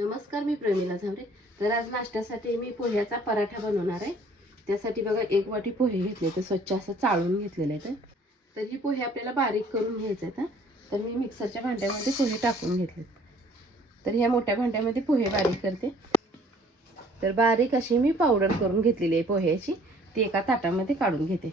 नमस्कार मी प्रमिला झावरे. तर आज नाश्त्यासाठी मी पोह्याचा पराठा बनवणार आहे. त्यासाठी बघा एक वाटी पोहे घेतले तर स्वच्छ असं चाळून घेतलेले आहेत. तर ही पोहे आपल्याला बारीक करून घ्यायचे आहेत तर मी मिक्सरच्या भांड्यामध्ये पोहे टाकून घेतले तर ह्या मोठ्या भांड्यामध्ये पोहे बारीक करते. तर बारीक अशी मी पावडर करून घेतलेली आहे पोह्याची. ती एका ताटामध्ये काढून घेते.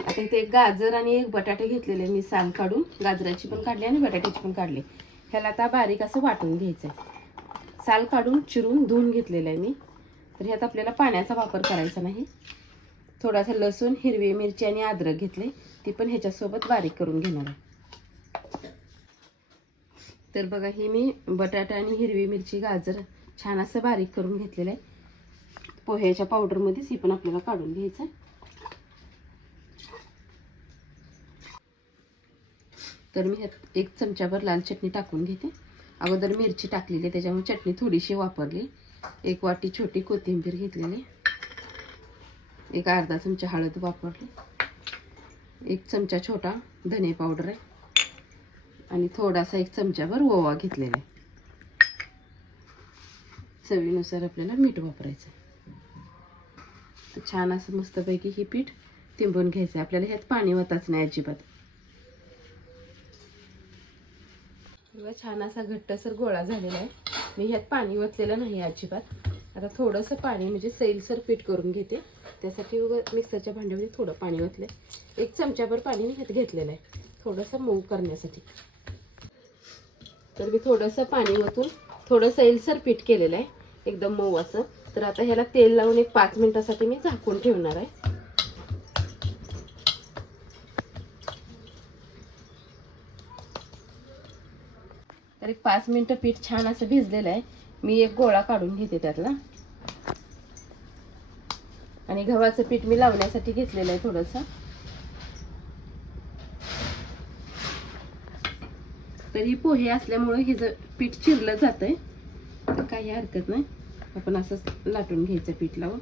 आता इथे एक गाजर आणि एक बटाटे घेतलेले मी साल काढून. गाजराची पण काढली आणि बटाट्याची पण काढली. ह्याला आता बारीक असं वाटून घ्यायचं आहे साल काढून चिरून धुवून घेतलेलं आहे मी. तर ह्यात आपल्याला पाण्याचा वापर करायचा नाही. थोडासा लसूण हिरवी मिरची आणि अद्रक घेतले. ती पण ह्याच्यासोबत बारीक करून घेणार आहे. तर बघा ही मी बटाटा आणि हिरवी मिरची गाजर छान असं बारीक करून घेतलेलं आहे. पोह्याच्या पावडरमध्येच ही पण आपल्याला काढून घ्यायचं आहे तर मी ह्यात एक चमच्यावर लाल चटणी टाकून घेते. अगोदर मिरची टाकलेली आहे, त्याच्यामुळे चटणी थोडीशी वापरली. एक वाटी छोटी कोथिंबीर घेतलेली. एक अर्धा चमचा हळद वापरली. एक चमचा छोटा धने पावडर आहे. आणि थोडासा एक चमच्यावर ओवा घेतलेला आहे. चवीनुसार आपल्याला मीठ वापरायचं. तर छान असं मस्तपैकी ही पीठ तिंबून घ्यायचं आहे. आपल्याला ह्यात पाणी वताच नाही अजिबात. बघा छान असा घट्टसर गोळा झालेला आहे. मी ह्यात पाणी ओतलेलं नाही अजिबात. आता थोडंसं पाणी म्हणजे सैलसर पीठ करून घेते. त्यासाठी मिक्सरच्या भांड्यामध्ये थोडं पाणी ओतले एक चमच्याभर पाणी मी ह्यात घेतलेलं आहे. थोडंसं मऊ करण्यासाठी. तर मी थोडंसं पाणी ओतून थोडं सैलसर पीठ केलेलं आहे. एकदम मऊ असं. तर आता ह्याला तेल लावून एक पाच मिनटासाठी मी झाकून ठेवणार आहे. तर एक पाच मिनटं पीठ छान असं भिजलेलं आहे. मी एक गोळा काढून घेते त्यातला. आणि गव्हाचं पीठ मी लावण्यासाठी घेतलेलं आहे थोडंसं. तर ही पोहे असल्यामुळे हे जर पीठ चिरलं जातंय तर काही हरकत नाही. आपण असंच लाटून घ्यायचं पीठ लावून.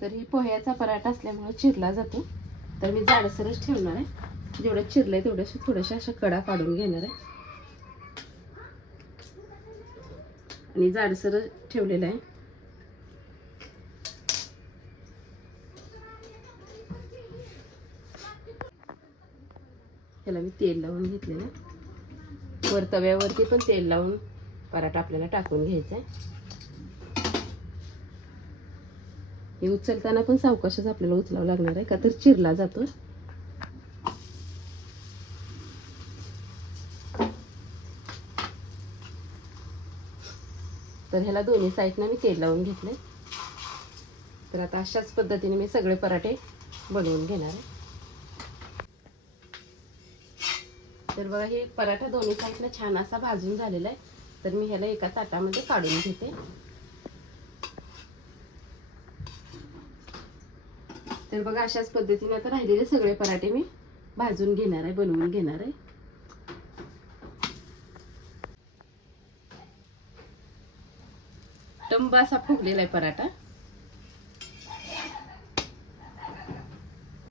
तर ही पोह्याचा पराठा असल्यामुळे चिरला जातो. तर मी जाडसरच ठेवणार आहे. जेवढं चिरलंय तेवढ्याशा थोड्याशा अशा कडा काढून घेणार आहे. आणि जाडसर ठेवलेलं आहे. त्याला मी तेल लावून घेतलेलं आहे. वर तव्यावरती पण तेल लावून पराठा आपल्याला टाकून घ्यायचा आहे. हे उचलताना पण सावकाशच आपल्याला उचलावं लागणार आहे का? तर चिरला जातो. तर ह्याला दोन्ही साईडनं मी तेल लावून घेतले तर आता अशाच पद्धतीने मी सगळे पराठे बनवून घेणार आहे. तर बघा हे पराठा दोन्ही साईडनं छान असा भाजून झालेला आहे. तर मी ह्याला एका ताटामध्ये काढून घेते. तर बघा अशाच पद्धतीने आता राहिलेले सगळे पराठे मी भाजून घेणार आहे बनवून घेणार आहे. टंब असा फुगलेला आहे पराठा.